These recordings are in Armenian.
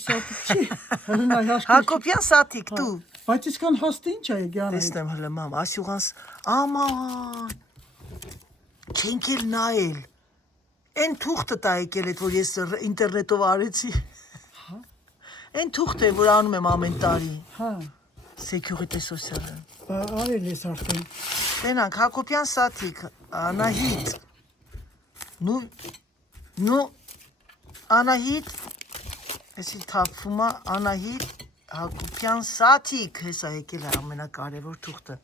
Սատիկ չի, Հակոբյան Սատիկ, դու։ բայց իսկան հաստ ինչ է եկան։ Տեսնեմ հələ մամ, ասյուղանս, աման, չենք էլ նայել, են թուղթը տա եկել էդ, որ ես ինտերնետով արեցի, են թուղթ է, որ անում եմ ամեն տարի, Security Social-ը, արել ես արդեն, տենանք, Հակոբյան Սատիկ, Անահիտ, նու, Անահիտ, Էսի թափվում է Անահիտ Հակոբյան Սատիկ, հեսա եկել է ամենակարևոր թուղթը։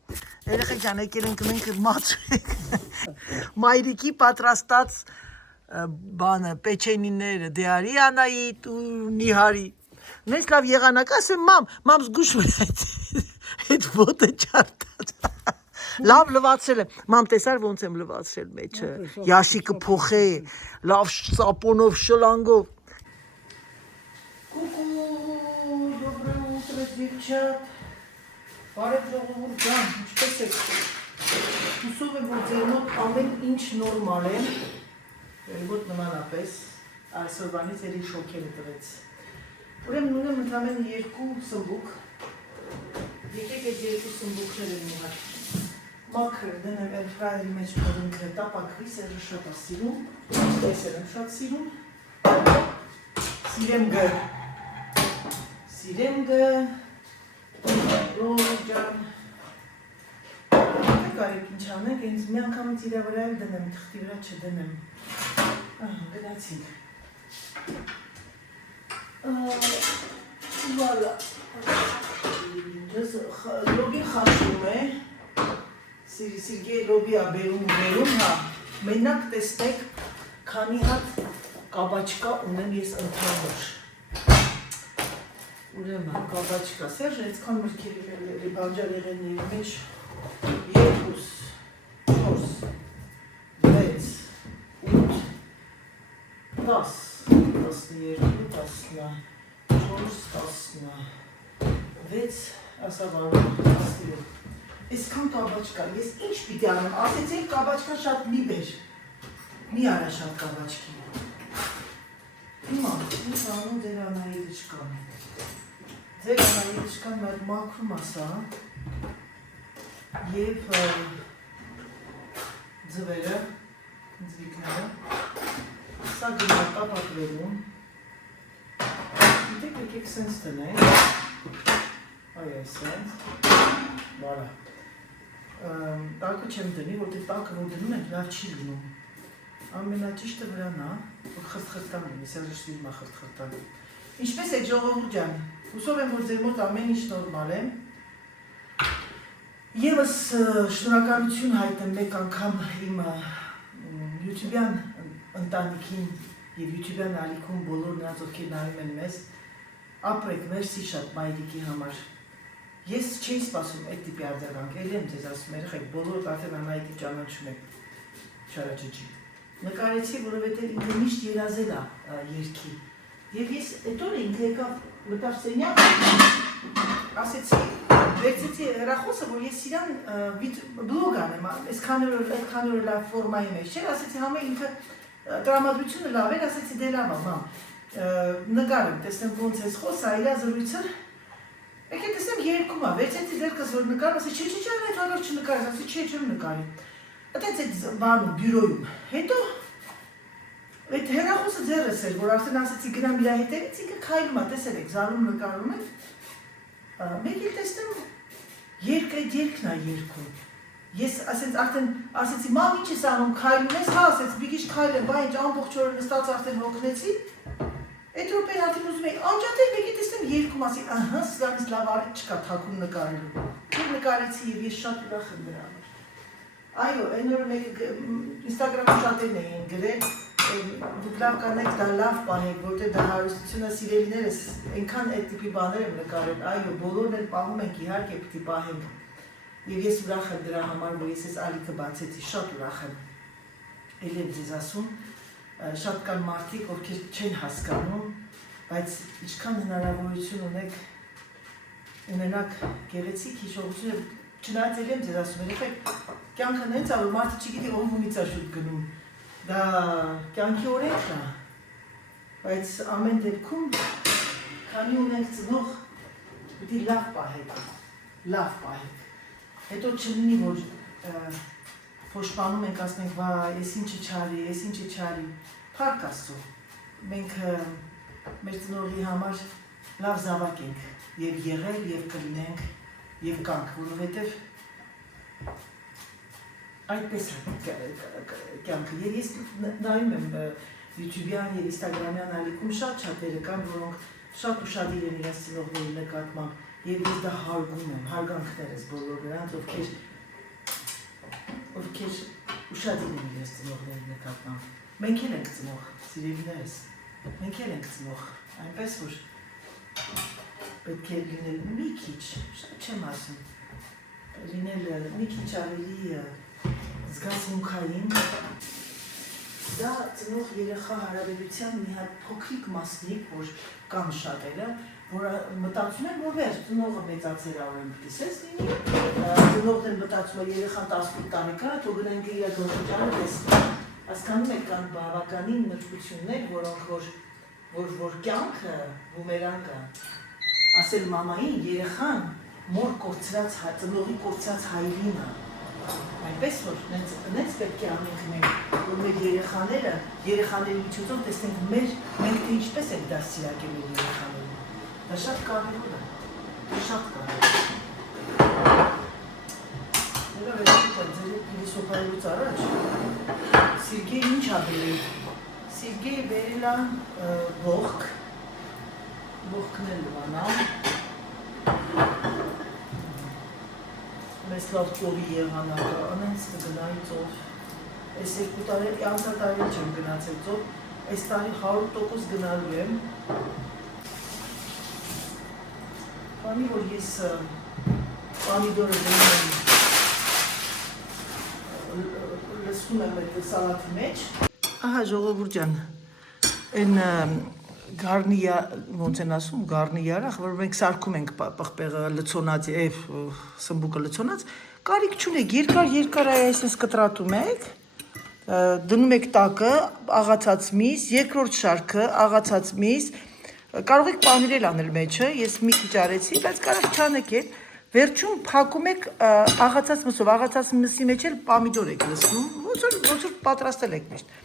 Երեխեք ջան, եկել ենք մենք մացրեք։ Մայրիկի պատրաստած բանը, պեչենիները, դեարի Անահիտ ու Նիհարի։ Նենց լավ եղանակ, ասեմ մամ զգուշ այդ ոտը չարտած։ Լավ լվացել եմ, մամ տեսար ոնց եմ լվացել մեջը, յաշիկը փոխե, լավ սապոնով, շլանգով։ Девчат, բարև ժողովուրդ ջան, ինչպես եք։ Հուսով եմ, որ ձեր մոտ ամեն ինչ նորմալ է, ոչ նմանապես, այսօրվանից ելի շոքերը տվեց։ Ուրեմն ունեմ ընդամենը երկու սմբուկ, եկեք այդ երկու սմբուկները մի հատ մաքր դնեմ էրֆրայերի մեջ կողինքը տապակվի, սերը շատ է սիրում, տեսեր եմ շատ սիրում, սիրեմ գը, Ռոլ ջան, կարեք ինչ անենք, ինձ մի անգամից իրա վրա էլ դնեմ, թղթի վրա չդնեմ, գնացինք, վալա, լոբի խաշում է, Սիրգեյ լոբի աբերում, մենակ տեսնեք, քանի հատ կաբաչկա ունեմ ես ընդհանուր, Ուրեմն, կաբաչկա, Սերժը այդքան մրգերի բանջար եղենների մեջ 2, 4, 6, 8, 10, 12, 14, 16, ասավարում, 17, այսքան կաբաչկա, ես ինչ պիտի անեմ, ասեցեք կաբաչկա շատ մի բեր, մի արա շատ կաբաչկի, հիմա, ինչ անում ձեր անայի դիչկան է, Ձեր անայի դիչկան մեր մաքրում ասա և ձվերը, ձվիկները, սա գնա տապակվելում, դեք եկեք սենց տնենք, այ սենց, վարա, տակը չեմ դնի, որտեղ տակը որ դնում ենք լավ չի լինում, ամենաճիշտը վրանա, որ խրտ-խրտան ունի, սերժ սիրում է խրտ-խրտան, ինչպես եք ժողովուրդ ջան, Հուսով եմ, որ ձեր մոտ ամեն ինչ նորմալ է, Եվս շնորհակալություն հայտնեմ մեկ անգամ իմ YouTube-յան ընտանիքին և YouTube-յան ալիքում բոլոր նրանց ովքեր նայում են մեզ, ապրեք, մերսի շատ մայրիկի համար, ես չէի սպասում այդ տիպի արձագանք, էլի եմ ձեզ ասում, երեխեք, բոլորդ արդեն Անահիտի ճանաչում եք Շարաջջի, նկարեցի, որովհետև ինքը միշտ երազել է երգի, և ես այդ օրը ինքը եկավ մտավ սենյակ, ասեցի, վերցեցի հեռախոսը, որ ես իրան բլոգ անեմ, այս քանի օր լավ ֆորմայի մեջ չէր, ասեցի համե ինքը տրամադրությունը լավ էր, ասեցի դե լավ մամ, նկարեմ, տեսնեմ ոնց ես խոսա, իրա զրույցը, եկե տեսնեմ երգում է, վերցեցի ձերքս որ նկարեմ, ասեցի չէ, այդ հալար չնկարես, ասեցի չէ, չեմ նկարի, այդենց այդ բանում, բյուրոյում, հետո Այդ հեռախոսը ձեռս էր, որ արդեն ասեցի գնամ իրա հետևից, ինքը քայլում է, տեսել եք, զարում նկարում եք, մեկ էլ տեսնեմ այդ երգն է երգում, ես արդեն ասեցի, մամ ինչ ես անում, քայլում ես, հա ասեց, մի քիչ քայլեմ, բա ինչ ամբողջ օրը նստած արդեն հոգնեցի, այդ րոպեն արդեն ուզում էի, անջատել մեկ էլ տեսնեմ երգում, ասի, ահա, սրանից լավ առիթ չկա թաքուն նկարելու, ու նկարեցի և ես շատ ուրախ եմ դրա համար, այո, այն օրը մեկ Instagram-ում շատերն էին գրել, դուք լավ կանեք դա լավ պահեք, որտեղ դա հարստությունը սիրելիներս այնքան այդ տիպի բաներ եմ նկարել, այո, բոլորն էլ պահում ենք իհարկե պիտի պահենք և ես ուրախ եմ դրա համար, որ ես այս ալիքը բացեցի, շատ ուրախ եմ, էլ եմ ձեզ ասում, շատ կան մարդիկ, ովքեր չեն հասկանում, բայց ինչքան հնարավորություն ունենաք գեղեցիկ հիշողությունը, չնայած էլ եմ ձեզ ասում, երեխեք, կյանքը նենց է, որ մարդը չգիտի ով ումից է շուտ գնում, դա կյանքի օրենքն է, բայց ամեն դեպքում քանի ունենք ծնող, պիտի լավ պահեք, լավ պահեք։ Հետո չլինի, որ փոշպանում ենք, ասում ենք, վայ, ես ինչը չարի, ես ինչը չարի։ Փառք Աստծո։ Մենք մեր ծնողի համար լավ զավակ ենք, եւ եղել, եւ կլինենք, եւ կանք, որովհետեւ այդպես է կյանքը։ Ես նայում եմ YouTube-յան եւ Instagram-յան ալիքում շատ շատերը կան, որոնք շատ ուշադիր են իրենց ծնողների նկատմամբ, եւ ես դա հարգում եմ, հարգանքներս բոլոր նրանց, ովքեր ուշադիր են իրենց ծնողների նկատմամբ։ Մենք էլ ենք ծնող, սիրելիներս, մենք էլ ենք ծնող, այնպես որ պետք է լինել մի քիչ, չեմ ասում, լինել մի քիչ ավելի զգացմունքային, դա ծնող երեխա հարաբերության մի հատ փոքրիկ մասնիկ, որ կան շատերը, որ մտածում են, որ վերջ ծնողը մեծացել է, ուրեմն պիտի սես լինի, ծնողն են մտածում է երեխան 18 տարեկան է, թող գնանք իր գործիչանը տեսնի։ Հասկանում եք, կան բավականին նրբություններ, որոնք որ կյանքը, բումերանգը, ասել մամային, երեխան մոր կորցրած, ծնողի կորցրած հայրին է։ Այնպես որ նենց պետք է անենք մենք, որ մեր երեխաների միջոցով տեսնենք մենք թե ինչպես ենք դաստիարակել մեր երեխաներին։ Դա շատ կարևոր է, շատ կարևոր է։ Նրա վերջիքան ձեր փիլիսոփայելուց առաջ, Սիրգեյ ինչ ա բերել։ Սիրգեյ բերել է ողքն էլ լվանա։ Մեզ լավ ծովի եղանակը, անենց կգնայի ծով, ես 2 տարի, անցա տարի չեմ գնացել ծով, այս տարի 100% գնալու եմ, բանի որ ես պամիդորը լսում եմ այդ սալաթի մեջ, ահա ժողովուրդ ջան, այն ոնց են ասում, գարնիարախ, որ մենք սարքում ենք պղպեղը լցոնած, սմբուկը լցոնած, կարիք չունեք, երկար այսպես կտրատում եք, դնում եք տակը, աղացած միս, երկրորդ շարքը, աղացած միս, կարող եք պանիրել անել մեջը, ես մի քիչ արեցի, բայց կարող չանեք էլ, վերջում փակում եք աղացած մսով, աղացած մսի մեջ էլ պամիդոր եք լցնում, ոնց որ պատրաստել եք միշտ։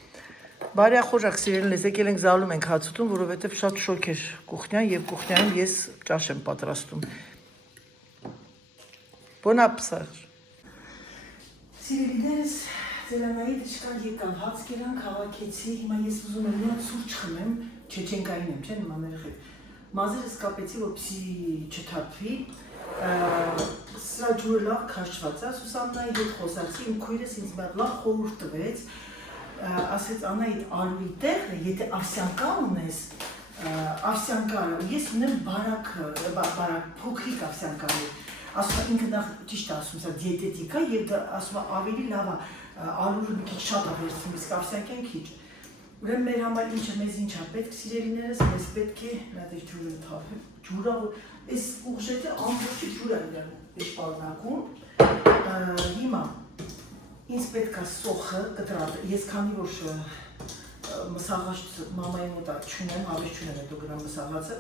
Բարյախորժակ սիրելիներս, եկել ենք զալում ենք հացուտում, որովհետև շատ շոկ էր կուխնյան և կուխնյանում ես ճաշ եմ պատրաստում։ Bon apsar։ Սիրելիներս, Զելանայի դժկան եկավ, հաց կերանք, հավաքեցի, հիմա ես ուզում եմ նոց սուրճ խմեմ, չեչենկային եմ, չեն մաներ խետ։ Մազերս կապեցի, որպեսզի չթափվի, սրա ջուրը լավ քաշված է, Սուսաննայի հետ խոսացի, իմ քույրս ինձ լավ խորհուրդ տվեց, ասեց Անահիտ արուի տեղը, եթե ավսյանկա ունես, ավսյանկա, ես ունեմ բարակ, փոքրիկ ավսյանկաներ, ասում ինքը նախ ճիշտ ասում, սա դիետետիկա և ասում ավելի լավ է, արուրը մի քիչ շատ է վերցնում, իսկ ավսյանկան քիչ։ Ուրեմն մեր համար ինչը մեզ ինչ է պետք, սիրելիներս, մեզ պետք է, նա դեր ջուրը թափեմ, ջուրա, այս ուղժետը ամբողջի ջուր է իրան շպարունակում, հիմա, ինձ պետք է սոխը կտրատը, ես քանի որ մսաղաց մամայի մոտ չունեմ, հավես չունեմ հետո գնամ մսաղացը,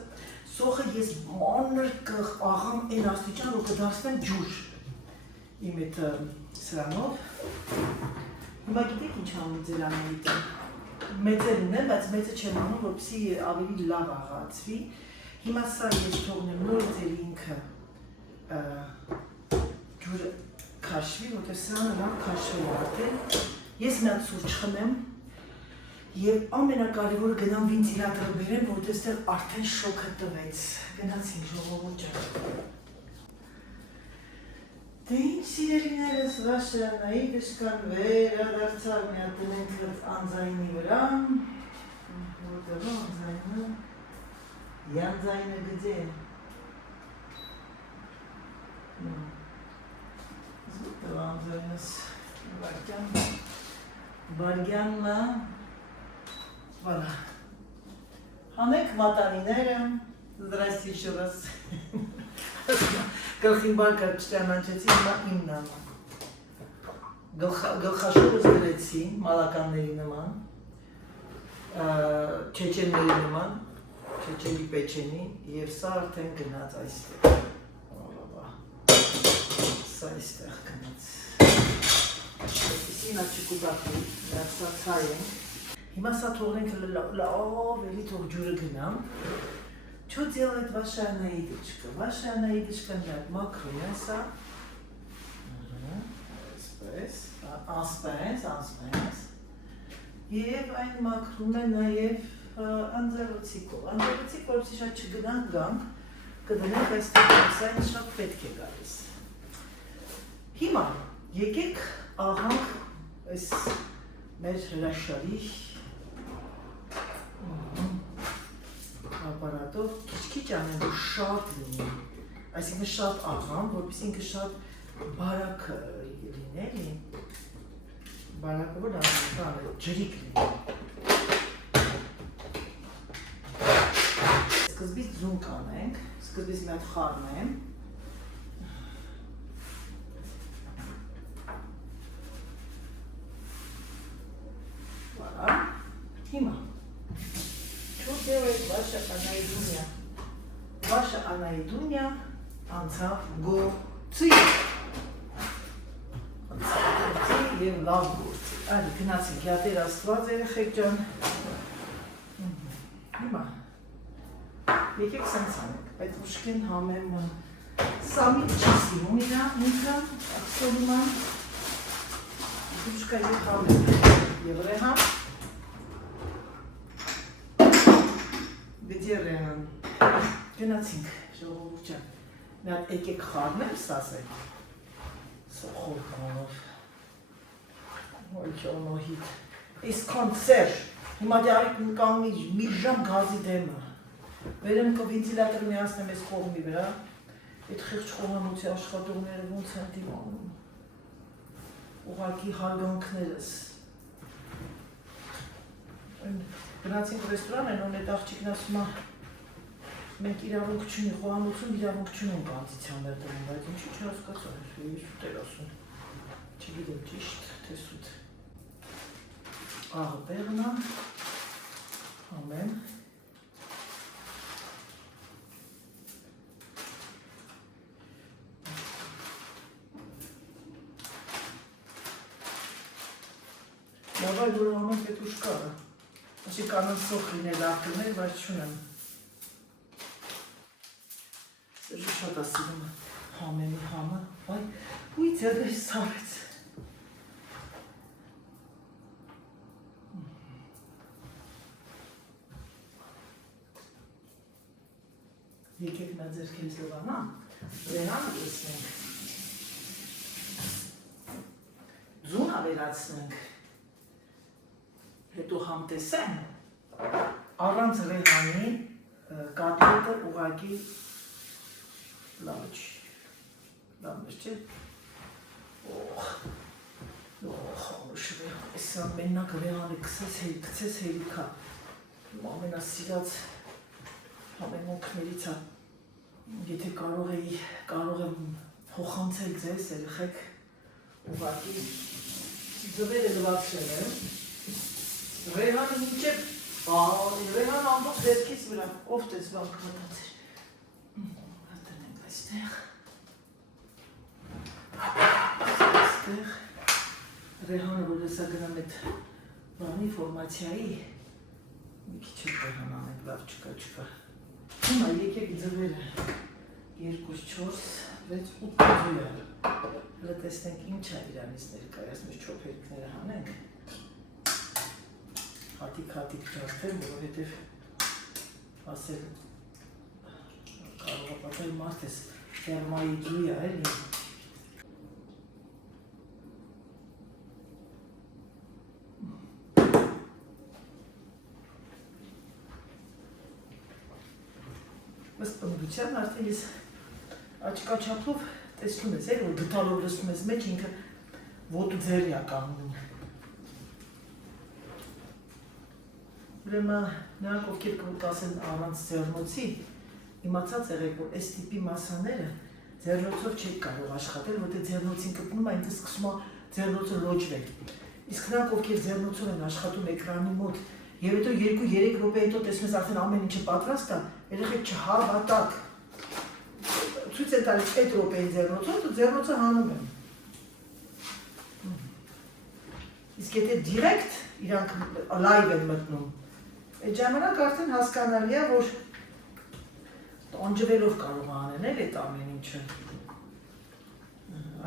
սոխը ես մանր կաղամ այն աստիճան, որ կդարձնեմ ջուր իմ այդ սրանով, հիմա գիտեք ինչ անում ձեր Անահիտը, մեծեր ունեմ, բայց մեծը չեմ անում, որպեսզի ավելի լավ աղացվի, հիմա սա ես թողնեմ նոր ձեր ինքը ջուրը քաշվի, որտեղ սրանը լավ քաշվել է արդեն, ես մի հատ սուրճ խմեմ և ամենակարևորը գնամ վենտիլատորը բերեմ, որտեղ այստեղ արդեն շոկը տվեց, գնացինք ժողովուրդ ջան։ Դե ինչ սիրելիներս, Վաշրանայի դժկան վերադարձավ մի հատ տնենք անձայնի վրա, որտեղ անձայնը, յանձայնը գծե։ Անձայնս Բարգյաննա, վալա, հանեք մատանիները, զրաստ еще раз, գլխին բարկը չճանանչեցի, հիմա իմնան, գլխաշորս դրեցի, մալականների նման, չեչենների նման, Չեչելի պեչենի եւ սա արդեն գնաց այստեղ։ Ահա։ Սա այստեղ գնաց։ Այսինքն աչուկուտակի դասացայ են։ Հիմա սա թողնենք լավ էլի թող ջուրը гнам. Что делает ваша Анаидочка? Ваша Анаидочка մաքրում է սա։ Ասպես։ Եվ այն մաքրում է նաև անձեռոցիկով։ Անձեռոցիկ, որպեսզի շատ չգնանք գանք, կդնենք այստեղ, սա ինձ շատ պետք է գալիս։ Հիմա եկեք աղանք այս մեր հրաշալի ապարատով քիչ անենք, որ շատ լինի, այսինքն շատ աղան, որպեսզի ինքը շատ բարակ լինի, բարակը որ անձրան է, ջրիկ լինի։ Սկզբից ձուն կանենք, սկզբից մի հատ խառնեմ, վարա, հիմա, Что делает ваша Анаидуня? Ваша Анаидуня անցավ գործի և լավ գործի, այլ գնացինք, յատեր աստված երեխեք ջան, հիմա, եկեք սենց անենք, պետրուշկին համեմ, սամի չի սիմում իրա, ինքը, աքսոլիման, պետրուշկա և համեմ, և ռեհան, Где Ռեհան, գնացինք, ժողովուրդ ջան, մի հատ եկեք խառնեմ սասեք, սոխոր կանով, ոյչոնոհիտ, իսքան սեր, հիմա դյարիք կանգնի մի ժամ գազի դեմը, վերեմ կվինցիլատր միացնեմ ես կողմի վրա, այդ խեղճ խոհանոցի աշխատողները ոնց են դիմանում, ուղղակի հարգանքներս, Գնացինք ռեստորան են, ոնետ աղջիկն ասում է, մենք իրավունք չունի, խոհանոցում իրավունք չունենք կանցիցյան մեր դրում, բայց ինչի չհասկացա, ես սուտ էր ասում, չգիտեմ ճիշտ, թե սուտ։ Աղը բեղնա, համեմ, լավ այլ որ համեմ պետուշկարը, Աշի կանոն սոխ լինել աղկրներ, բայց չունեմ։ Սեժի շատ ասիլում համեմի համը, վայ, ուի ձեդը սարեց։ Եկեք նա ձեր կեզ լվանա, Ռեհանը լսնենք, ձուն ավերացնենք, հետո համտեսեմ, առանց Ռեհանի կատլետը ուղղակի լավ չի, լավ չէ, խանուշ Ռեհան, այսա մենակ Ռեհանը կցես հերիքա, ամենասիրած համեմոքներից է, եթե կարող եմ փոխանցել ձեզ, երեխեք ուղղակի ձվերը լվացել եմ, Ռեհանը մինչև, Ռեհան ամբողջ դերքից վրա, ով տեսվանք մտացեր, հատնենք այստեղ, Ռեհանը որ եսա գնամ էտ բանի ֆորմացիայի, մի քիչ է Ռեհան անենք, լավ չկա, հիմա եկեք ձվերը, 2, 4, 6, 8 ձույա, հլը տեսնենք ինչ է իրանից ներկայացմից չոփերիքները հանենք, հատիկ ջարդել, որովհետև ասել կարող է պատել մարդ ես ֆերմայի ձույ է էլի ըստ պնդության արդեն ես աչկաչափով տեսնում ես, որ գտալով լսում ես մեջ ինքը ոտու ձերի է կանգնում Ուրեմն նրանք ովքեր կասեն առանց ձեռնոցի, իմացած եղեք, որ այս տիպի մասաները ձեռնոցով չեք կարող աշխատել, որտեղ ձեռնոցին կպնում է, այնտեղ սկսում է ձեռնոցը լոջվել։ Իսկ նրանք ովքեր ձեռնոցով են աշխատում էկրանի մոտ Եվ հետո 2-3 րոպե հետո տեսնես արդեն ամեն ինչը պատրաստ է, երեխեք չհավատակ։ Ցույց է տալիս այդ րոպեի ձեռնոցը, դու ձեռնոցը հանում եմ։ Իսկ եթե դիրեկտ իրանք լայվ են մտնում, այդ ժամանակ արդեն հասկանալի է, որ տանջվելով կարող է անել այդ ամեն ինչը։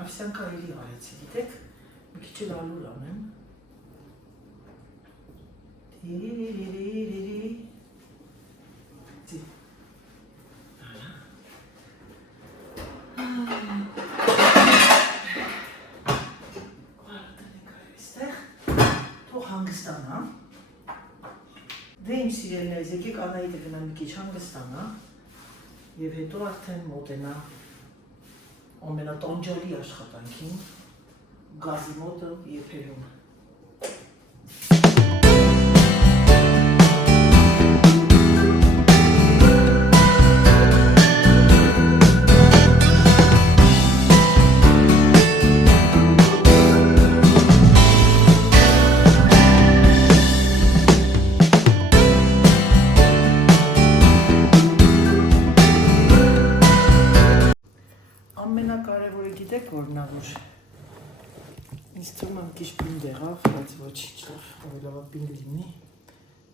Овсянка էլի արեցի, գիտեք, մի քիչ էլ ալուր անեմ։ Թող հանգստանա։ Դե իմ սիրելիներս, եկեք Անահիտը գնա մի քիչ հանգստանա եւ հետո արդեն մոտենա ամենատանջալի աշխատանքին գազի մոտը եփելուն։ Ամենակարևորը գիտեք որն է, որ ինձ թվում է մի քիչ պինդ եղավ, բայց ոչինչ, ավելի լավ պինդ լինի։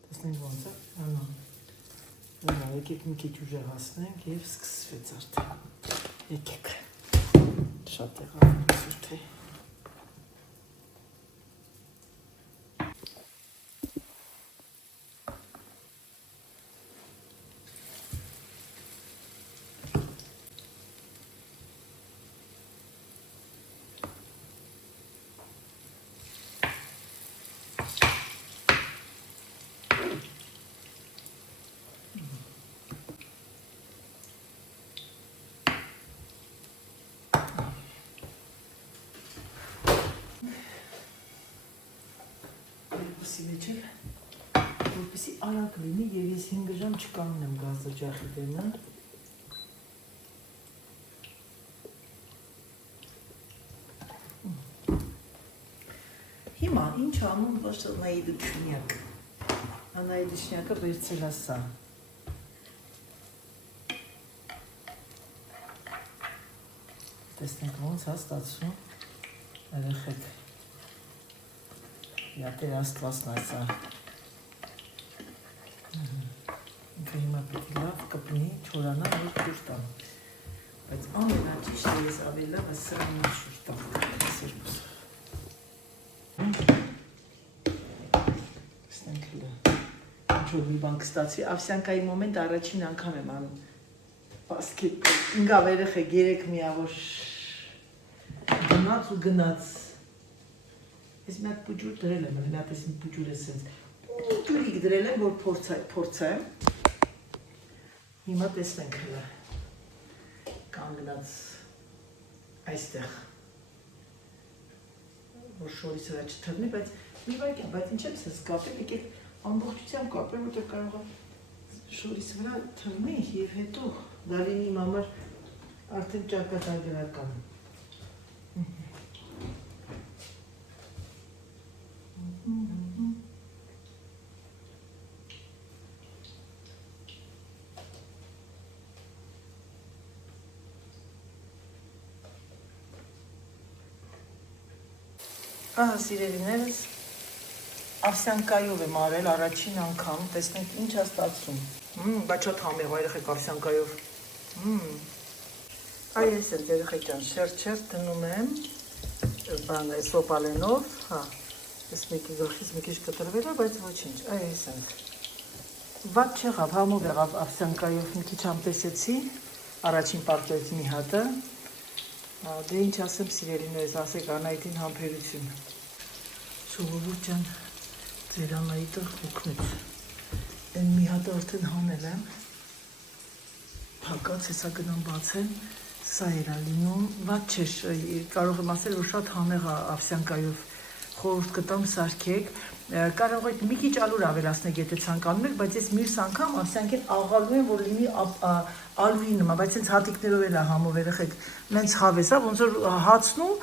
Տեսնենք ոնց է, անա։ Եկեք մի քիչ ուժեղացնենք եւ սկսվեց արդեն։ Եկեք։ Շատ եղավ սուրթ է։ Որպեսի արագ լինի եւ ես 5 ժամ չկանգնեմ գազօջախի դեմը։ Հիմա ինչ անում ոչ Անահիտը շնյակ։ Անահիտը շնյակը վերցել է սա։ Տեսնենք ոնց է ստացվում։ Երեխեք։ Յատեր Աստվածն ասա։ Ինքը հիմա պետք է լավ կպնի, չորանա, որ ջուր տամ։ Բայց ամենաճիշտը ես ավելի լավը սրանն ջուր տամ։ Տեսնենք հլը։ Ինչ-որ մի բան կստացվի, Ավսյանկայի մոմենտ առաջին անգամ եմ անում։ Պասկետ, ինգավ երեխեք 3 միավոր գնաց ու գնաց։ Ես մի հատ պուջուր դրել եմ, մի հատ ես մի պուջուր է սենց պուջուրիկ դրել եմ, որ փորձեմ։ Հիմա տեսնենք հլը կանգնած այստեղ, որ շորից վրա չթռնի, բայց մի վայրկյան, բայց ինչ եմ սենց կապել, եկեք ամբողջությամբ կապել, որտեղ կարող է շորից վրա թռնի և հետո դա լինի իմ համար արդեն ճակատագրական։ Ահա սիրելիներս, Ավսյանկայով եմ արել առաջին անգամ, տեսնենք ինչ է ստացվում։ Բայց շատ համեղ երեխեք Ավսյանկայով։ Այ ես էլ երեխեք ջան, շերտ դնում եմ սոպալենով, հա, ես մեկի գլխից մի քիչ կտրվել է, բայց ոչինչ, այ ես ենք։ Վատ չեղավ, համով եղավ Ավսյանկայով մի քիչ համտեսեցի, առաջին պարտվեց մի հատը, դե ինչ ասեմ սիրելիներս, ասեք Անահիտին համբերություն։ Ժողովուրդ ջան, ձեր Անահիտը օգնեց։ Այն մի հատը արդեն հանել եմ, փակած, հեսա գնամ բացեմ, սա երա լինում, վատ չէր, կարող եմ ասել, որ շատ համեղ Ավսյանկայով խորհուրդ կտամ սարքեք, կարող եք մի քիչ ալուր ավելացնեք, եթե ցանկանում եք, բայց ես մյուս անգամ Ավսյանքին աղալու եմ, որ լինի ալուի նման, բայց հենց հատիկներով էլ է համով երեխեք, մենց խավես է, ոնց որ հացն ու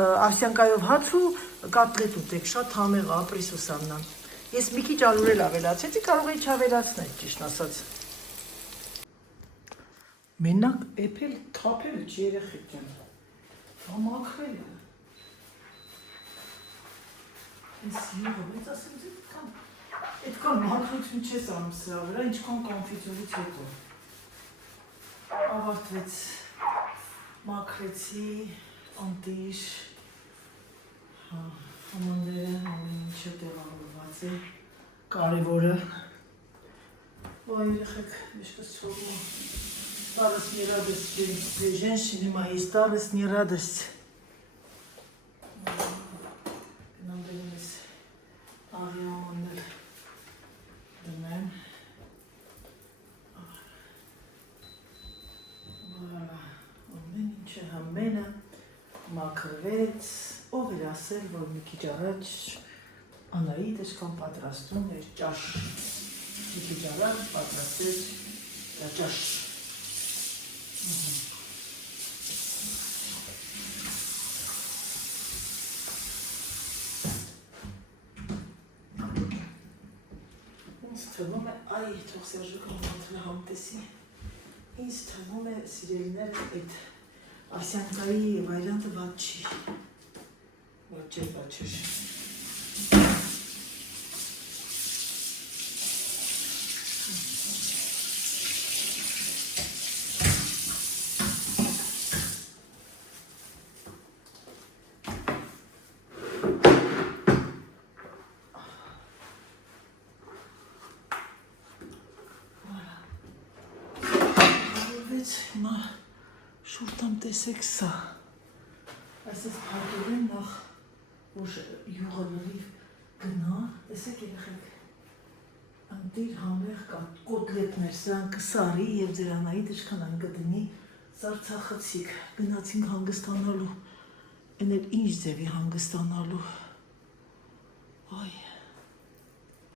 Ավսյանկայով հաց ու կատլետ ուտեք, շատ համեղ ապրիս ուսաննա։ Ես մի քիչ ալուրել ավելացեցի, կարող էի չավելացնել, ճիշտ ասած։ Մենակ էփել թափել չի երեխեք ջան։ Համակրել է։ Ես յուղը, բայց ասեմ այդքան մաքրություն չես անում սրա վրա, ինչքան կոնֆիտյուրից հետո։ Ավարտվեց, մաքրեցի, անտիշ, համանները, ամեն ինչը տեղավորված է, կարևորը։ Ой, երեխեք, միշկս չողում, старость не радость для женщины моей, старость не радость։ Գնամ դնում ես աղիամաններ դնեմ։ Ամեն ինչը համենը մաքրվեց, ով էր ասել, որ մի քիչ առաջ Անահիտ այսքան պատրաստում էր ճաշ, մի քիչ առաջ պատրաստեց ճաշ։ Ինձ թվում է, այ թող Սերժիկը մոթրը համտեսի, ինձ թվում է սիրելիները այդ Ասյանկայի վայրանդը վատ չի, ոչ չէ վատ չէ։ Հիմա շուրտամ տեսեք սա, այսպես պարտորեն նախ, որ յուղը լրիվ գնա, տեսեք երեխեք, անտիր համեղ կոտլետներ, սրանք կսարի և ձեր Անահիտ ինչքան այն կդնի, սարցախցիկ, գնացինք հանգստանալու, են էլ ինչ ձևի հանգստանալու,